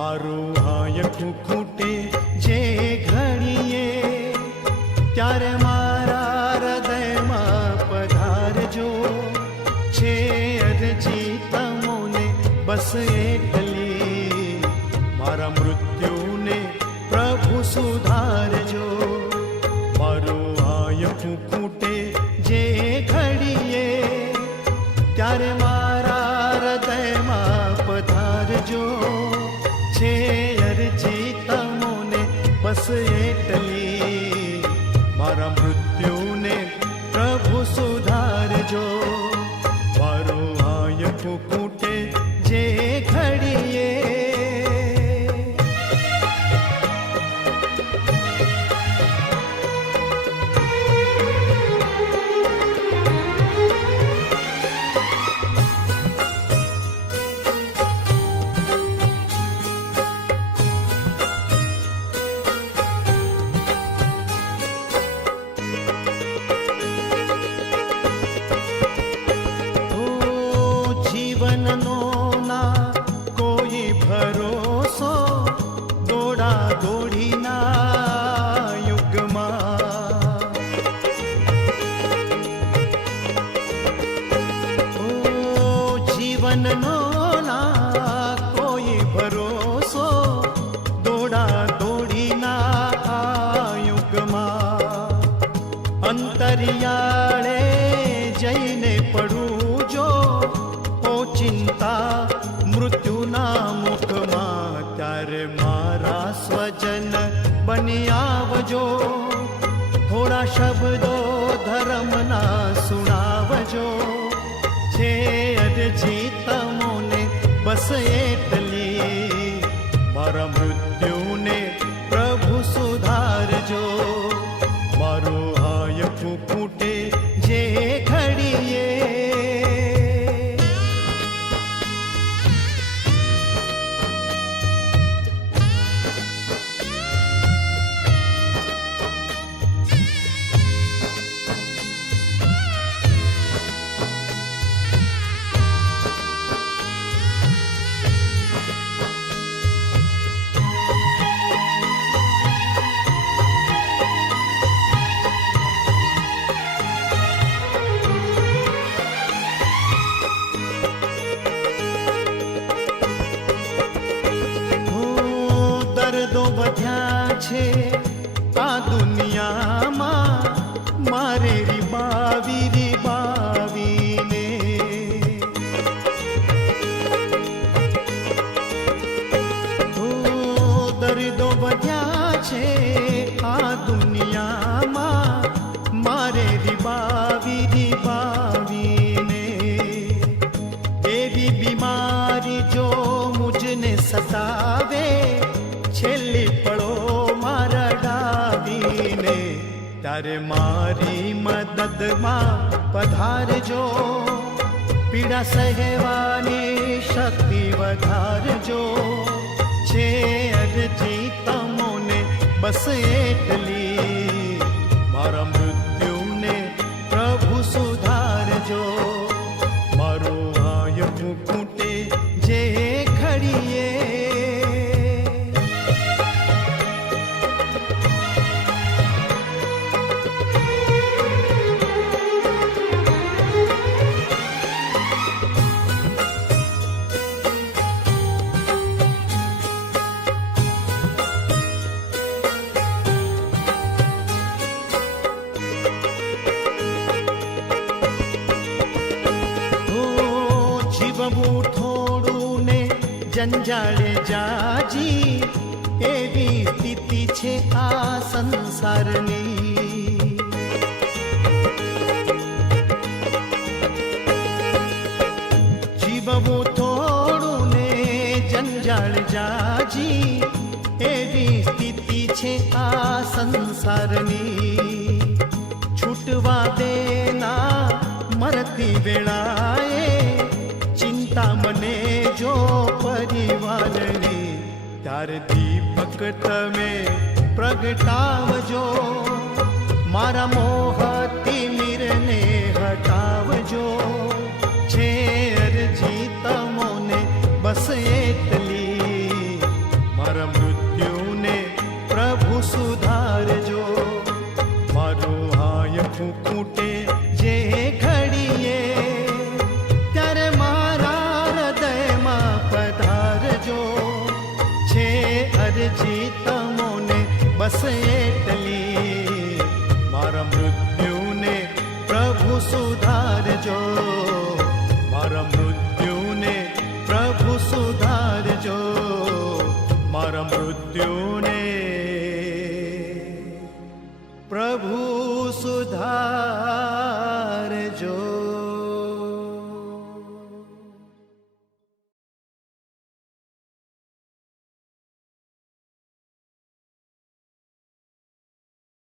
મારું હાયકું ખૂટે જે ઘડીએ, ત્યારે મારા હૃદયમાં પધારજો. છે અરજી તમોને બસ એટલી, મારા મૃત્યુને પ્રભુ સુધારજો. મારું હાયકું ખૂટે જે ઘડીએ, ત્યારે મારા હૃદયમાં પધારજો. છે અરજી તમોને બસ એટલી, મારા મૃત્યુને પ્રભુ સુધારજો. મારું હાયકું ખૂટે જે ઘડીએ. જીવનનો ના કોઈ ભરોસો, દોડા દોડીના યુગમાં. જીવનનો ના કોઈ ભરોસો, દોડા દોડીના યુગમાં. અંતરિયાળે જઈને પડું જો ચિંતા મૃત્યુના મુખમાં, ત્યારે મારા સ્વજન બની આવજો. થોડા શબ્દો ધર્મના સુણાવજો. છે અરજી તમોને બસ એટલી, મારા મૃત્યુને પ્રભુ સુધારજો. મારું હાયકું ખૂટે જે ઘડીએ. દર્દો વધ્યા છે આ દુનિયામાં, મારે રીબાવીને. દર્દો વધ્યા છે આ દુનિયામાં, મારે રીબાવીને. એવી બીમારી જો મુજને સતાવે, છેલ્લી પળો મારા ડાવીને, ત્યારે મારી મદદમાં પધારજો. પીડા સહેવાની શક્તિ વધારજો. છે અરજી તમોને બસ એટલી, મારા મૃત્યુને પ્રભુ સુધારજો. મારું હાયકું ખૂટે જે ઘડીએ. જીવવું થોડું ને જંજાળે જાજી, એવી સ્થિતિ છે આ સંસારની. જીવવું થોડું ને જંજાળ જાજી, એવી સ્થિતિ છે આ સંસારની. છૂટવા દેના મરતી વેળાએ, ચિંતા મને જો પરિવારની, ત્યારે દીપક તમે પ્રગટાવજો. મારા મોહતી મીરને હટાવજો. છે અરજી તમોને બસ એટલી, સુધારજો, મારા મૃત્યુને પ્રભુ સુધારજો, મારા મૃત્યુને પ્રભુ સુધાર